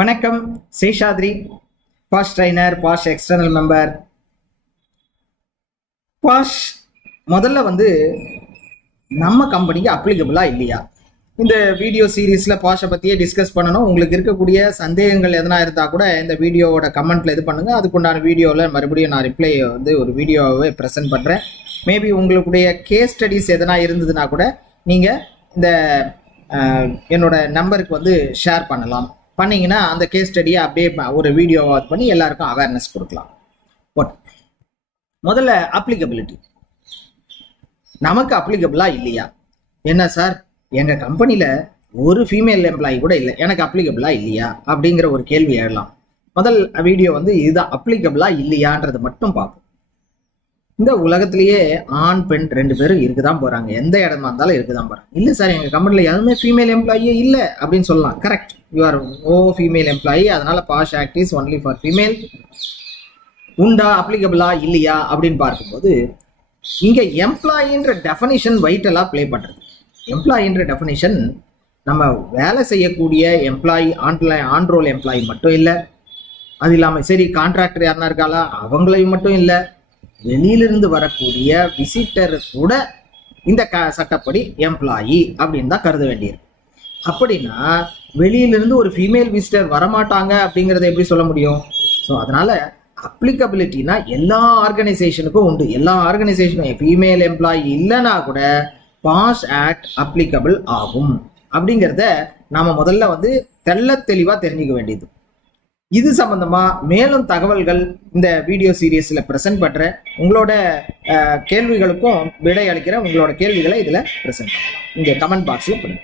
வணக்கம். Seshadri, Bosch trainer, Bosch external member. Bosch முதல்ல நம்ம கம்பெனிக்கு அப்ளிகபிளா இல்லையா, இந்த வீடியோ சீரீஸ்ல பாஷை பத்தியே டிஸ்கஸ் பண்ணணும். உங்களுக்கு இருக்கக்கூடிய சந்தேகங்கள் எதனா இருந்தா கூட இந்த வீடியோவோட கமெண்ட்ல இது பண்ணுங்க. அதுக்குண்டான வீடியோவில் மறுபடியும் நான் ரிப்ளை ஒரு வீடியோவை ப்ரெசென்ட் பண்றேன். மேபி உங்களுடைய கேஸ் ஸ்டடிஸ் எதனா இருந்ததுன்னா கூட நீங்க இந்த என்னோட நம்பருக்கு ஷேர் பண்ணலாம். பண்ணீங்கன்னா அந்த கேஸ் ஸ்டடியை அப்படியே ஒரு வீடியோவா பண்ணி எல்லாருக்கும் அவேர்னஸ் கொடுக்கலாம். முதல்ல அப்ளிகபிலிட்டி. நமக்கு அப்ளிகபிளா இல்லையா? என்ன சார், எங்க கம்பெனில ஒரு ஃபீமேல் எம்ப்ளாயி கூட இல்லை, எனக்கு அப்ளிகபிளா இல்லையா அப்படிங்கிற ஒரு கேள்வி எழலாம். முதல் வீடியோ இதுதான், அப்ளிகபிளா இல்லையான்றது மட்டும் பார்ப்போம். இந்த உலகத்திலேயே ஆண் பெண் ரெண்டு பேரும் இருக்குதான் போறாங்க, எந்த இடமா இருந்தாலும் இருக்குதான் போறாங்க. இல்ல சார், எங்க கம்பெனில எதுவுமே ஃபீமேல் எம்ப்ளாயே இல்லை அப்படின்னு சொல்லலாம். Correct, you are no female employee, அதனால POSH act is only for female. உண்டா அப்ளிகபிளா இல்லையா அப்படின்னு பார்க்கும்போது இங்க எம்ப்ளாயின்ற டெஃபனிஷன் வைட்டலா பிளே பண்றது. எம்ப்ளாயின்ற டெஃபனிஷன் நம்ம வேலை செய்யக்கூடிய எம்ப்ளாயி, ஆன் ரோல் எம்ப்ளாயி மட்டும் இல்லை, அது இல்லாம சரி கான்ட்ராக்டர் யாருன்னா இருக்காளா அவங்களையும் மட்டும் இல்லை, வெளியிலிருந்து வரக்கூடிய விசிட்டர் கூட இந்த சட்டப்படி எம்ப்ளாயி அப்படின்னு தான் கருத வேண்டியிருக்கு. அப்படின்னா வெளியிலிருந்து ஒரு ஃபீமேல் விசிட்டர் வரமாட்டாங்க அப்படிங்கிறத எப்படி சொல்ல முடியும்? ஸோ அதனால அப்ளிகபிலிட்டினா எல்லா ஆர்கனைசேஷனுக்கும் உண்டு. எல்லா ஆர்கனைசேஷனும் ஃபீமேல் எம்ப்ளாயி இல்லைன்னா கூட பாஷ் ஆக்ட் அப்ளிகபிள் ஆகும் அப்படிங்கிறத நாம முதல்ல தெள்ள தெளிவா தெரிஞ்சுக்க வேண்டியது. இது சம்பந்தமா மேலும் தகவல்கள் இந்த வீடியோ சீரீஸ்ல பிரசன்ட் பண்றேன். உங்களோட கேள்விகளுக்கும் விடை அளிக்கிறேன். உங்களோட கேள்விகளை இதுல பிரசன்ட் பண்ணுங்க, இங்க கமெண்ட் பாக்ஸ்ல பண்ணுங்க.